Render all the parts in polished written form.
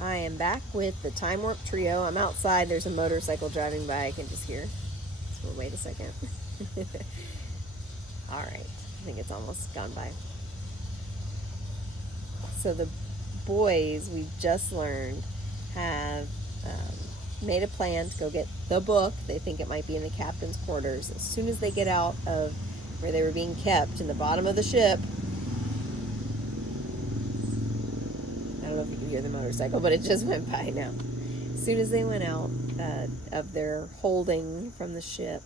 I am back with the Time Warp Trio. I'm outside. There's a motorcycle driving by. I can just hear. So we'll wait a second. All right. I think it's almost gone by. So the boys, we just learned, have made a plan to go get the book. They think it might be in the captain's quarters. As soon as they get out of where they were being kept in the bottom of the ship, I don't know if you can hear the motorcycle, but it just went by now. As soon as they went out of their holding from the ship,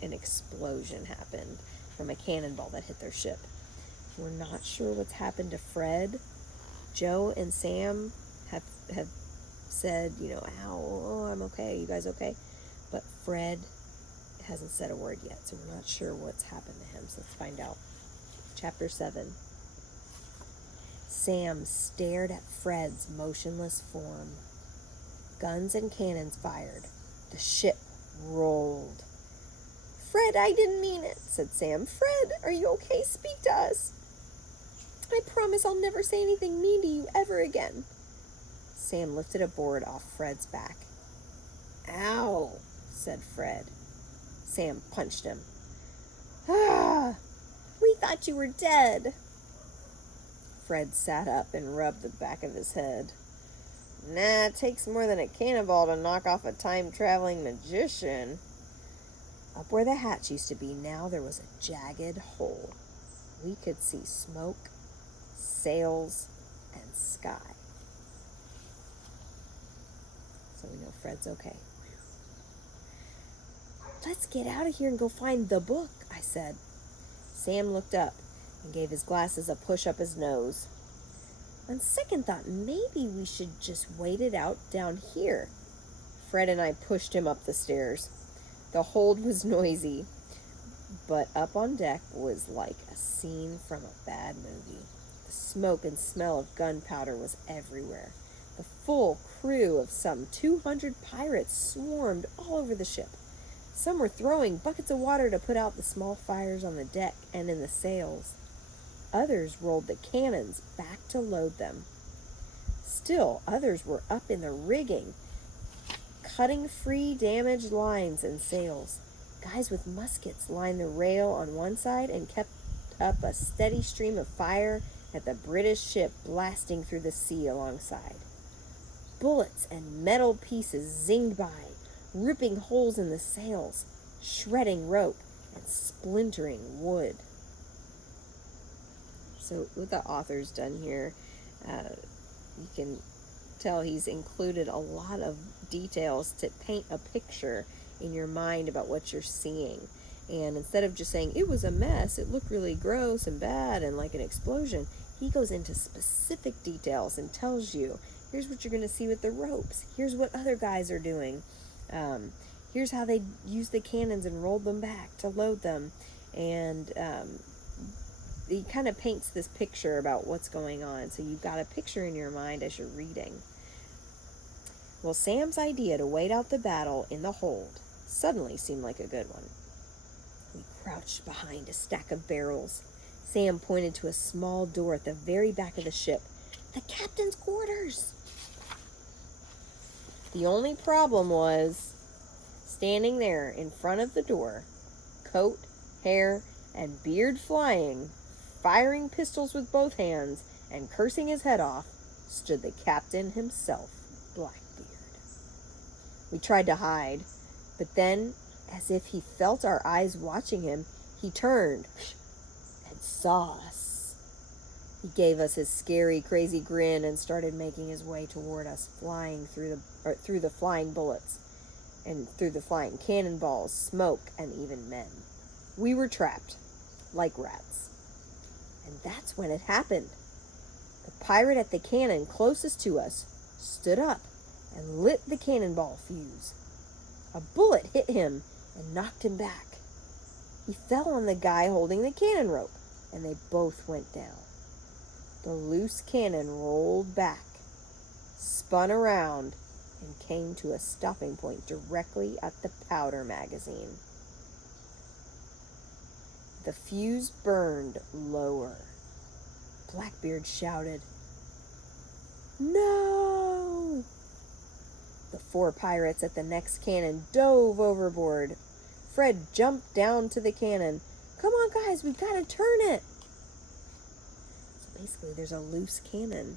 an explosion happened from a cannonball that hit their ship. We're not sure what's happened to Fred. Joe and Sam have said, ow, oh, I'm okay. You guys okay? But Fred hasn't said a word yet, so we're not sure what's happened to him. So let's find out. Chapter 7. Sam stared at Fred's motionless form. Guns and cannons fired. The ship rolled. Fred, I didn't mean it, said Sam. Fred, are you okay? Speak to us. I promise I'll never say anything mean to you ever again. Sam lifted a board off Fred's back. Ow, said Fred. Sam punched him. Ah, we thought you were dead. Fred sat up and rubbed the back of his head. Nah, it takes more than a cannonball to knock off a time-traveling magician. Up where the hatch used to be, now there was a jagged hole. We could see smoke, sails, and sky. So we know Fred's okay. Let's get out of here and go find the book, I said. Sam looked up and gave his glasses a push up his nose. On second thought, maybe we should just wait it out down here. Fred and I pushed him up the stairs. The hold was noisy, but up on deck was like a scene from a bad movie. The smoke and smell of gunpowder was everywhere. The full crew of some 200 pirates swarmed all over the ship. Some were throwing buckets of water to put out the small fires on the deck and in the sails. Others rolled the cannons back to load them. Still, others were up in the rigging, cutting free damaged lines and sails. Guys with muskets lined the rail on one side and kept up a steady stream of fire at the British ship blasting through the sea alongside. Bullets and metal pieces zinged by, ripping holes in the sails, shredding rope, and splintering wood. So what the author's done here, you can tell he's included a lot of details to paint a picture in your mind about what you're seeing. And instead of just saying, it was a mess, it looked really gross and bad and like an explosion, he goes into specific details and tells you, here's what you're going to see with the ropes. Here's what other guys are doing. Here's how they used the cannons and rolled them back to load them. And he kind of paints this picture about what's going on. So you've got a picture in your mind as you're reading. Well, Sam's idea to wait out the battle in the hold suddenly seemed like a good one. We crouched behind a stack of barrels. Sam pointed to a small door at the very back of the ship. The captain's quarters! The only problem was, standing there in front of the door, coat, hair, and beard flying, firing pistols with both hands, and cursing his head off, stood the captain himself, Blackbeard. We tried to hide, but then, as if he felt our eyes watching him, he turned and saw us. He gave us his scary, crazy grin and started making his way toward us, flying through the flying bullets, and through the flying cannonballs, smoke, and even men. We were trapped, like rats. And that's when it happened. The pirate at the cannon closest to us stood up and lit the cannonball fuse. A bullet hit him and knocked him back. He fell on the guy holding the cannon rope, and they both went down. The loose cannon rolled back, spun around, and came to a stopping point directly at the powder magazine. The fuse burned lower. Blackbeard shouted, "No!" 4 pirates at the next cannon dove overboard. Fred jumped down to the cannon. "Come on, guys, we've got to turn it." So basically, there's a loose cannon,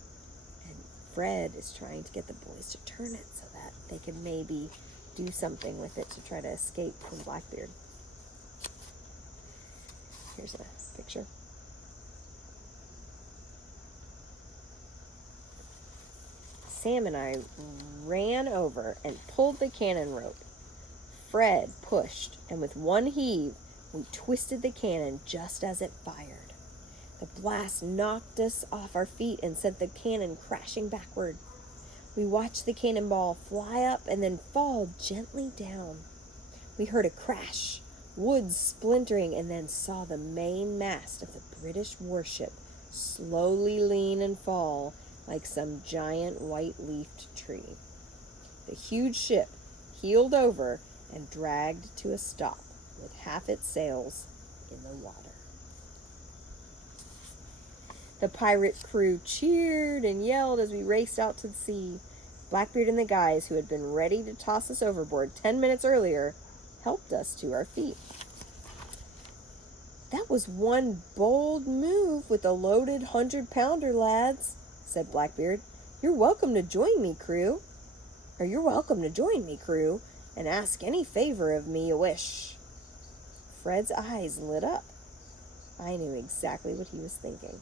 and Fred is trying to get the boys to turn it so that they can maybe do something with it to try to escape from Blackbeard. Here's a picture. Sam and I ran over and pulled the cannon rope. Fred pushed, and with one heave, we twisted the cannon just as it fired. The blast knocked us off our feet and sent the cannon crashing backward. We watched the cannonball fly up and then fall gently down. We heard a crash, wood splintering, and then saw the main mast of the British warship slowly lean and fall like some giant white-leafed tree. The huge ship heeled over and dragged to a stop with half its sails in the water. The pirate crew cheered and yelled as we raced out to the sea. Blackbeard and the guys who had been ready to toss us overboard 10 minutes earlier helped us to our feet. "That was one bold move with a loaded 100-pounder, lads," said Blackbeard. You're welcome to join me, crew, and ask any favor of me you wish." Fred's eyes lit up. I knew exactly what he was thinking.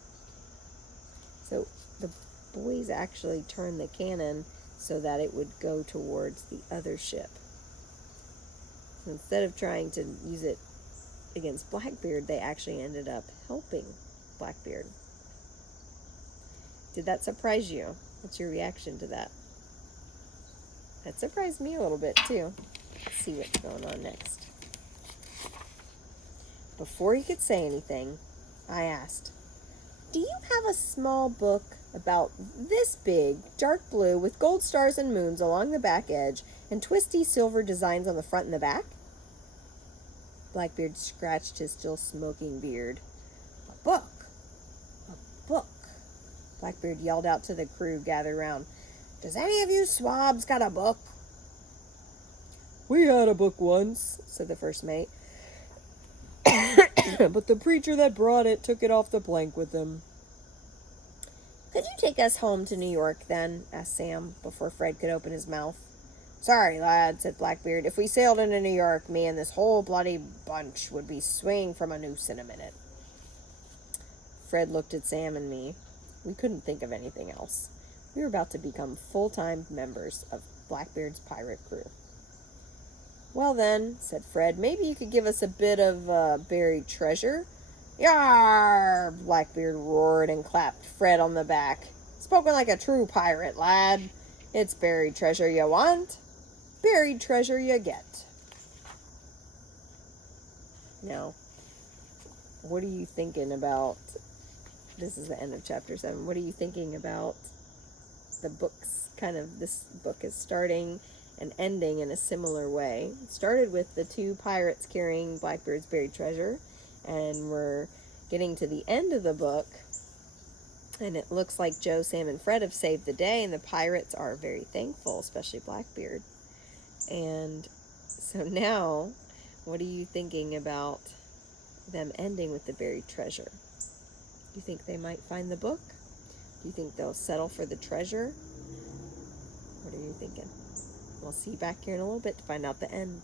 So the boys actually turned the cannon so that it would go towards the other ship. So instead of trying to use it against Blackbeard, they actually ended up helping Blackbeard. Did that surprise you? What's your reaction to that? That surprised me a little bit too. Let's see what's going on next. Before he could say anything, I asked, "Do you have a small book about this big, dark blue, with gold stars and moons along the back edge and twisty silver designs on the front and the back?" Blackbeard scratched his still smoking beard. "A book! A book!" Blackbeard yelled out to the crew gathered round. "Does any of you swabs got a book?" "We had a book once," said the first mate. "But the preacher that brought it took it off the plank with him." "Could you take us home to New York, then?" asked Sam, before Fred could open his mouth. "Sorry, lad," said Blackbeard. "If we sailed into New York, me and this whole bloody bunch would be swinging from a noose in a minute." Fred looked at Sam and me. We couldn't think of anything else. We were about to become full-time members of Blackbeard's pirate crew. "Well then," said Fred, "maybe you could give us a bit of buried treasure." "Yar!" Blackbeard roared and clapped Fred on the back. "Spoken like a true pirate, lad. It's buried treasure you want. Buried treasure you get." Now, what are you thinking about? This is the end of chapter 7. What are you thinking about the books? This book is starting and ending in a similar way. It started with the 2 pirates carrying Blackbeard's buried treasure, and we're getting to the end of the book, and it looks like Joe, Sam, and Fred have saved the day, and the pirates are very thankful, especially Blackbeard. And so now, what are you thinking about them ending with the buried treasure? Do you think they might find the book? Do you think they'll settle for the treasure? What are you thinking? We'll see you back here in a little bit to find out the end.